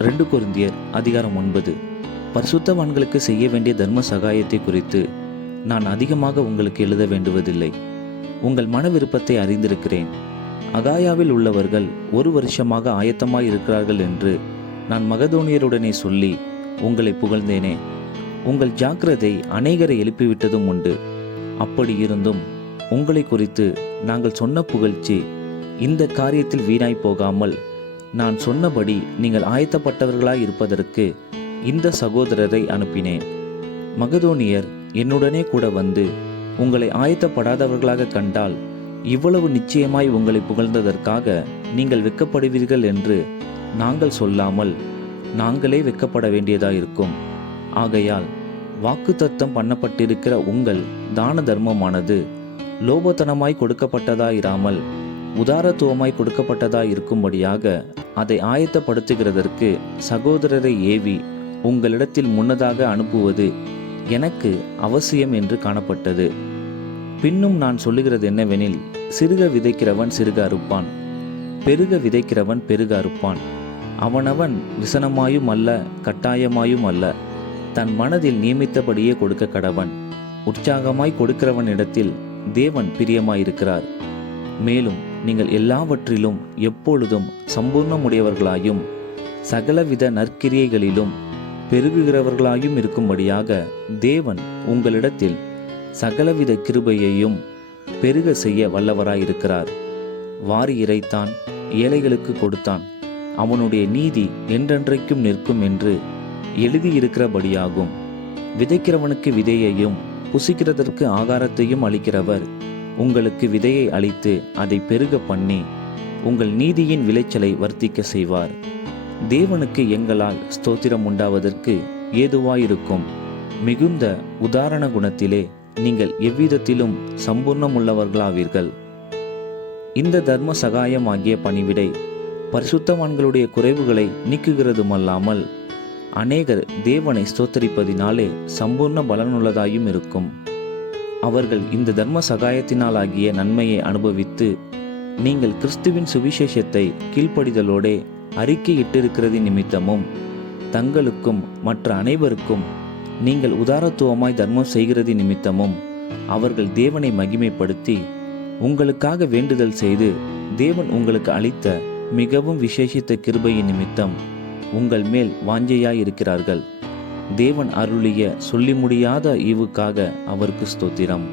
2 கொரிந்தியர் அதிகாரம் 9. பரிசுத்தவான்களுக்கு செய்ய வேண்டிய தர்ம சகாயத்தை குறித்து நான் அதிகமாக உங்களுக்கு எழுத வேண்டுவதில்லை. உங்கள் மன விருப்பத்தை அறிந்திருக்கிறேன். அகாயாவில் உள்ளவர்கள் 1 வருஷமாக ஆயத்தமாய் இருக்கிறார்கள் என்று நான் மகதோனியருடனே சொல்லி உங்களை புகழ்ந்தேனே. உங்கள் ஜாக்கிரதை அநேகரை எழுப்பிவிட்டதும் உண்டு. அப்படி இருந்தும் உங்களை குறித்து நாங்கள் சொன்ன புகழ்ச்சி இந்த காரியத்தில் வீணாய் போகாமல், நான் சொன்னபடி நீங்கள் ஆயத்தப்பட்டவர்களாய் இருப்பதற்கு இந்த சகோதரரை அனுப்பினேன். மகதோனியர் என்னுடனே கூட வந்து உங்களை ஆயத்தப்படாதவர்களாக கண்டால் இவ்வளவு நிச்சயமாய் உங்களை புகழ்ந்ததற்காக நீங்கள் வெட்கப்படுவீர்கள் என்று நாங்கள் சொல்லாமல் நாங்களே வெட்கப்பட வேண்டியதாயிருக்கும். ஆகையால் வாக்குத்தத்தம் பண்ணப்பட்டிருக்கிற உங்கள் தான தர்மமானது லோபத்தனமாய் கொடுக்கப்பட்டதாயிராமல் உதாரத்துவமாய் கொடுக்கப்பட்டதாயிருக்கும்படியாக அதை ஆயத்தப்படுத்துகிறதற்கு சகோதரரை ஏவி உங்களிடத்தில் முன்னதாக அனுப்புவது எனக்கு அவசியம் என்று காணப்பட்டது. பின்னும் நான் சொல்லுகிறது என்னவெனில், சிறுக விதைக்கிறவன் சிறுக அறுப்பான், பெருக விதைக்கிறவன் பெருக அறுப்பான். அவனவன் விசனமாயும் அல்ல கட்டாயமாயும் அல்ல, தன் மனதில் நியமித்தபடியே கொடுக்க கடவன். உற்சாகமாய் கொடுக்கிறவனிடத்தில் தேவன் பிரியமாயிருக்கிறார். மேலும் நீங்கள் எல்லாவற்றிலும் எப்பொழுதும் சம்பூர்ணமுடையவர்களாயும் சகலவித நற்கிரியைகளிலும் பெருகுகிறவர்களாயும் இருக்கும்படியாக தேவன் உங்களிடத்தில் சகலவித கிருபையையும் பெருக செய்ய வல்லவராயிருக்கிறார். வாரி இறைத்தான், ஏழைகளுக்கு கொடுத்தான், அவனுடைய நீதி என்றென்றைக்கும் நிற்கும் என்று எழுதியிருக்கிறபடியாகும். விதைக்கிறவனுக்கு விதையையும் புசிக்கிறதற்கு ஆகாரத்தையும் அளிக்கிறவர் உங்களுக்கு விதையை அளித்து அதை பெருக பண்ணி உங்கள் நீதியின் விளைச்சலை வர்த்திக்க செய்வார். தேவனுக்கு எங்களால் ஸ்தோத்திரம் உண்டாவதற்கு ஏதுவாயிருக்கும் மிகுந்த உதாரண குணத்திலே நீங்கள் எவ்விதத்திலும் சம்பூர்ணமுள்ளவர்களாவீர்கள். இந்த தர்ம சகாயம் ஆகிய பணிவிடை பரிசுத்தவான்களுடைய குறைவுகளை நீக்குகிறதுமல்லாமல் அநேகர் தேவனை ஸ்தோத்தரிப்பதினாலே சம்பூர்ண பலனுள்ளதாயும் இருக்கும். அவர்கள் இந்த தர்ம சகாயத்தினாலாகிய நன்மையை அனுபவித்து நீங்கள் கிறிஸ்துவின் சுவிசேஷத்தை கீழ்ப்படிதலோடே அறிக்கையிட்டிருக்கிறது நிமித்தமும் தங்களுக்கும் மற்ற அனைவருக்கும் நீங்கள் உதாரத்துவமாய் தர்மம் செய்கிறது நிமித்தமும் அவர்கள் தேவனை மகிமைப்படுத்தி உங்களுக்காக வேண்டுதல் செய்து தேவன் உங்களுக்கு அளித்த மிகவும் விசேஷித்த கிருபையின் நிமித்தம் உங்கள் மேல் வாஞ்சையாயிருக்கிறார்கள். தேவன் அருளிய சொல்லி முடியாத ஈவுக்காக அவருக்கு ஸ்தோத்திரம்.